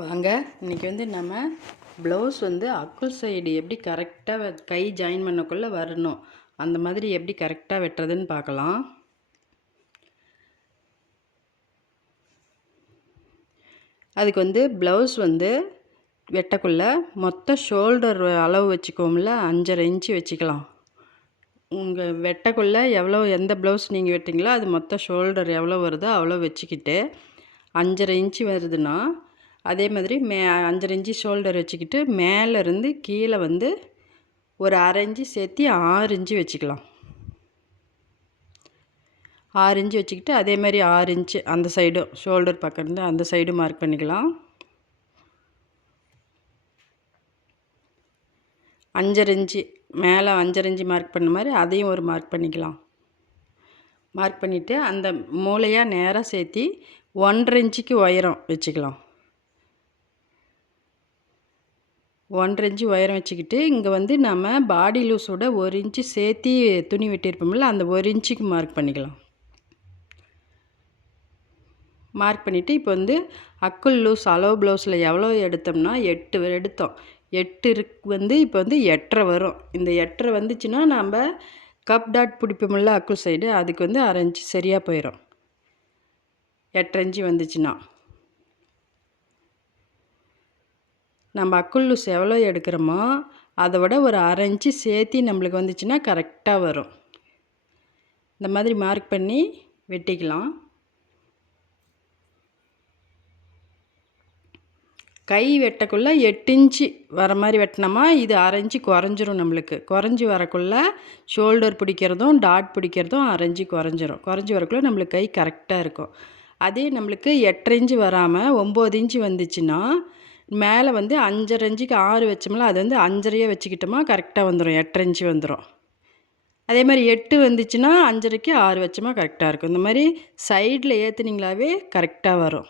வாங்க இன்றைக்கி வந்து நம்ம ப்ளவுஸ் வந்து அக்குள் சைடு எப்படி கரெக்டாக கை ஜாயின் பண்ணக்குள்ளே வரணும். அந்த மாதிரி எப்படி கரெக்டாக வெட்டுறதுன்னு பார்க்கலாம். அதுக்கு வந்து ப்ளவுஸ் வந்து வெட்டக்குள்ளே மொத்த ஷோல்டர் அளவு வச்சுக்கோம்ல அஞ்சரை இன்ச்சு வச்சுக்கலாம். உங்கள் வெட்டக்குள்ளே எவ்வளோ எந்த ப்ளவுஸ் நீங்கள் வெட்டிங்களோ அது மொத்த ஷோல்டர் எவ்வளோ வருதோ அவ்வளோ வச்சுக்கிட்டு அஞ்சரை இன்ச்சு வருதுன்னா அதே மாதிரி மே அஞ்சரை இன்ச்சு ஷோல்டர் வச்சுக்கிட்டு மேலேருந்து கீழே வந்து ஒரு அரை இன்ச்சு சேர்த்து ஆறு இன்ச்சு வச்சுக்கலாம். ஆறு இன்ச்சு வச்சுக்கிட்டு அதே மாதிரி ஆறு இன்ச்சு அந்த சைடும் ஷோல்டர் பக்கம் இருந்து அந்த சைடும் மார்க் பண்ணிக்கலாம். அஞ்சரை இன்ச்சு மேலே அஞ்சரை இன்ச்சு மார்க் பண்ண மாதிரி அதையும் ஒரு மார்க் பண்ணிக்கலாம். மார்க் பண்ணிவிட்டு அந்த மூளையாக நேராக சேர்த்தி ஒன்றரை இன்ச்சுக்கு உயரம் வச்சுக்கலாம். ஒன்றரை இன்ச்சு உயரம் வச்சுக்கிட்டு இங்கே வந்து நம்ம பாடி லூஸோட ஒரு இன்ச்சு சேர்த்தி துணி வெட்டியிருப்போம்ல அந்த ஒரு இன்ச்சுக்கு மார்க் பண்ணிக்கலாம். மார்க் பண்ணிவிட்டு இப்போ வந்து அக்குள் லூஸ் அளவு ப்ளவுஸில் எவ்வளோ எடுத்தோம்னா எட்டு எடுத்தோம். எட்டு வந்து இப்போ வந்து எட்டரை வரும். இந்த எட்டரை வந்துச்சுன்னா நம்ம கப் டாட் பிடிப்போம்ல அக்குள் சைடு அதுக்கு வந்து அரை இன்ச்சு சரியாக போயிடும் எட்டரை இன்ச்சு வந்துச்சுன்னா. நம்ம அக்குள்ளூஸ் எவ்வளோ எடுக்கிறோமோ அதை விட ஒரு அரை இன்ச்சு சேர்த்தி நம்மளுக்கு வந்துச்சுன்னா கரெக்டாக வரும். இந்த மாதிரி மார்க் பண்ணி வெட்டிக்கலாம். கை வெட்டக்குள்ளே எட்டு இன்ச்சு வர மாதிரி வெட்டினோமா இது அரைஞ்சி குறைஞ்சிரும் நம்மளுக்கு. குறைஞ்சி வரக்குள்ளே ஷோல்டர் பிடிக்கிறதும் டாட் பிடிக்கிறதும் அரைஞ்சி குறைஞ்சிரும். குறைஞ்சி வரக்குள்ளே நம்மளுக்கு கை கரெக்டாக இருக்கும். அதே நம்மளுக்கு எட்டரை இன்ச்சு வராமல் ஒம்பது இன்ச்சு வந்துச்சுன்னா மேலே வந்து அஞ்சரை இன்ச்சுக்கு ஆறு வச்சோம்ல அது வந்து அஞ்சரையே வச்சுக்கிட்டோமா கரெக்டாக வந்துடும் எட்டரை இஞ்சி வந்துடும் அதே மாதிரி எட்டு வந்துச்சுன்னா அஞ்சரைக்கு ஆறு வச்சோமா கரெக்டாக இருக்கும். இந்த மாதிரி சைடில் ஏற்றுனீங்களாவே கரெக்டாக வரும்.